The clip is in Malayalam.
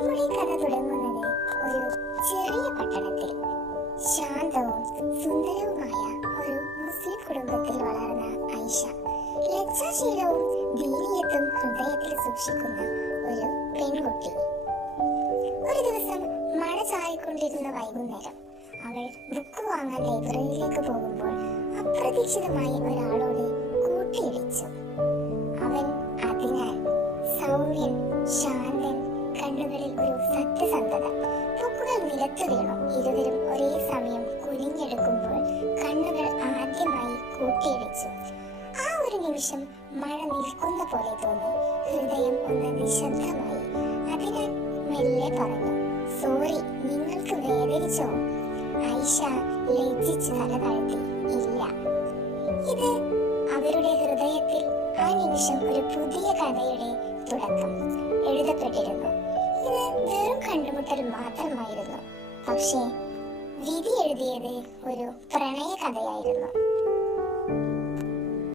നമ്മുടെ കഥ തുടങ്ങുന്നത് ഒരു ചെറിയ പട്ടണത്തിൽ ശാന്തവും സുന്ദരവുമായ ഒരു മുസ്ലിം കുടുംബത്തിൽ വളർന്ന ഐഷ ലജ്ജാശീലവും ദീനിയത്തും ഹൃദയത്തിൽ സൂക്ഷിക്കുന്ന ഒരു പെൺകുട്ടി. ഒരു ദിവസം മഴ ചാറിക്കൊണ്ടിരുന്ന വൈകുന്നേരം അവൾ ബുക്ക് വാങ്ങാൻ ലൈബ്രറിയിലേക്ക് പോകുമ്പോൾ അപ്രതീക്ഷിതമായി ഒരാളോട് കൂട്ടിയിടിച്ചു. അവൻ അതിനാൽ സൗമ്യൻ, ശാന്തൻ, കണ്ണുകളിൽ ഒരു സത്യസന്ധത. ബുക്കുകൾ നിലത്തു വീണു. ഇരുവരും ഒരേ സമയം കുനിഞ്ഞെടുക്കുമ്പോൾ കണ്ണുകൾ ആദ്യമായി കൂട്ടിയിടിച്ചു. ആ ഒരു നിമിഷം മഴ നിൽക്കുന്ന പോലെ തോന്നി. ഹൃദയം ഒന്ന് നിശബ്ദമായി. അതിനാൽ മെല്ലെ പറഞ്ഞു, "സോറി, നിങ്ങൾക്ക് വേദനിച്ചോ?" ഐഷ ലജ്ജിച്ച് തല താഴ്ത്തി, "ഇല്ല." ഇത് അവരുടെ ഹൃദയത്തിൽ ആ നിമിഷം ഒരു പുതിയ കഥയുടെ തുടക്കം എഴുതപ്പെട്ടിരുന്നു. ഇത് വെറും കണ്ടുമുട്ടൽ മാത്രമായിരുന്നു, പക്ഷേ വിധി എഴുതിയത് ഒരു പ്രണയ കഥയായിരുന്നു.